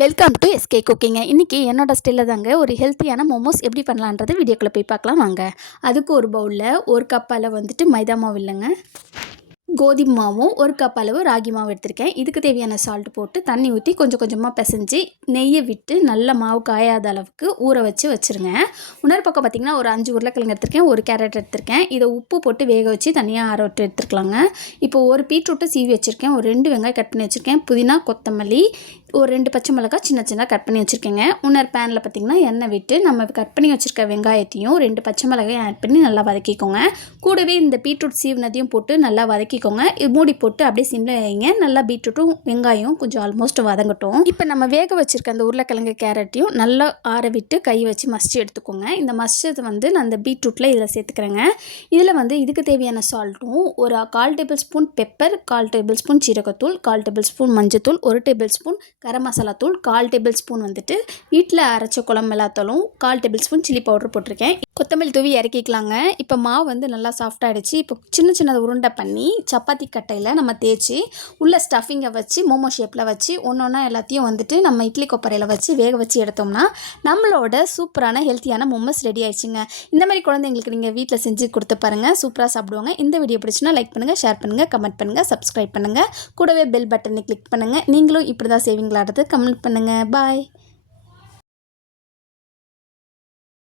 Welcome to SK குக்கிங்க. இன்றைக்கி என்னோட ஸ்டைலில் தாங்க ஒரு ஹெல்த்தியான மோமோஸ் எப்படி பண்ணலான்றது வீடியோக்குள்ளே போய் பார்க்கலாம் வாங்க. அதுக்கு ஒரு பவுலில் ஒரு கப் அளவு மைதா மாவு இல்லைங்க, கோதுமை மாவும் ஒரு கப் அளவு ராகி மாவு எடுத்திருக்கேன். இதுக்கு தேவையான சால்ட் போட்டு தண்ணி ஊற்றி கொஞ்சம் கொஞ்சமாக பிசைஞ்சு நெய்யை விட்டு நல்ல மாவு காயாத அளவுக்கு ஊற வச்சுருங்க. இன்னொரு பக்கம் பார்த்திங்கன்னா ஒரு 5 உருளைக்கிழங்கு எடுத்திருக்கேன், ஒரு கேரட் எடுத்திருக்கேன். இதை உப்பு போட்டு வேக வச்சு தனியாக ஆற விட்டு எடுத்துருக்கலாங்க. இப்போ ஒரு பீட்ரூட்டை சீவி வச்சுருக்கேன், ஒரு 2 வெங்காயம் கட் பண்ணி வச்சுருக்கேன், புதினா கொத்தமல்லி, ஒரு 2 பச்சை மிளகாய் சின்ன கட் பண்ணி வச்சுருக்கேங்க. இன்னொரு பேனில் பார்த்திங்கன்னா எண்ணெய் விட்டு நம்ம கட் பண்ணி வச்சுருக்க வெங்காயத்தையும் 2 பச்சை மிளகாயும் ஆட் பண்ணி நல்லா வதக்கிக்கோங்க. கூடவே இந்த பீட்ரூட் சீவினதையும் போட்டு நல்லா வதக்கிக்கோங்க. இது மூடி போட்டு அப்படியே சிம்மில் வைங்க. நல்லா பீட்ரூட்டும் வெங்காயம் கொஞ்சம் ஆல்மோஸ்ட் வதங்கட்டும். இப்போ நம்ம வேக வச்சுருக்க அந்த உருளைக்கிழங்கு கேரட்டையும் நல்லா ஆற விட்டு கை வச்சு மசிச்சு எடுத்துக்கோங்க. இந்த மசிச்சது நான் அந்த பீட்ரூட்டில் இதில் சேர்த்துக்கிறேங்க. இதில் இதுக்கு தேவையான சால்ட்டும், ஒரு 1/4 table spoon pepper, 1/4 table spoon சீரகத்தூள், 1/4 டேபிள் ஸ்பூன் மஞ்சத்தூள், 1 டேபிள் ஸ்பூன் கரம் மசாலா தூள், 1/4 டேபிள் ஸ்பூன் வீட்டில் அரைச்ச குழம்பு மிளகாத்தூளும், 1/4 டேபிள் ஸ்பூன் சில்லி பவுடர் போட்டிருக்கேன். கொத்தமல்லி தூவி இறக்கிக்கலாங்க. இப்போ மாவு நல்லா சாஃப்டாகிடுச்சு. இப்போ சின்ன உருண்டை பண்ணி சப்பாத்தி கட்டையில் நம்ம தேய்ச்சி உள்ள ஸ்டஃபிங்கை வச்சு மோமோ ஷேப்பில் வச்சு ஒன்றா எல்லாத்தையும் நம்ம இட்லி கொப்பரையில் வச்சு வேக வச்சு எடுத்தோம்னா நம்மளோட சூப்பரான ஹெல்த்தியான மோமோஸ் ரெடி ஆயிடுச்சுங்க. இந்த மாதிரி குழந்தைங்களுக்கு நீங்கள் வீட்டில் செஞ்சு கொடுத்து பாருங்கள், சூப்பராக சாப்பிடுவாங்க. இந்த வீடியோ பிடிச்சுன்னா லைக் பண்ணுங்கள், ஷேர் பண்ணுங்கள், கமெண்ட் பண்ணுங்கள், சப்ஸ்கிரைப் பண்ணுங்கள், கூடவே பெல் பட்டனை கிளிக் பண்ணுங்கள். நீங்களும் இப்படி தான் செய்வீங்களாடுறது கமெண்ட் பண்ணுங்கள். பாய்.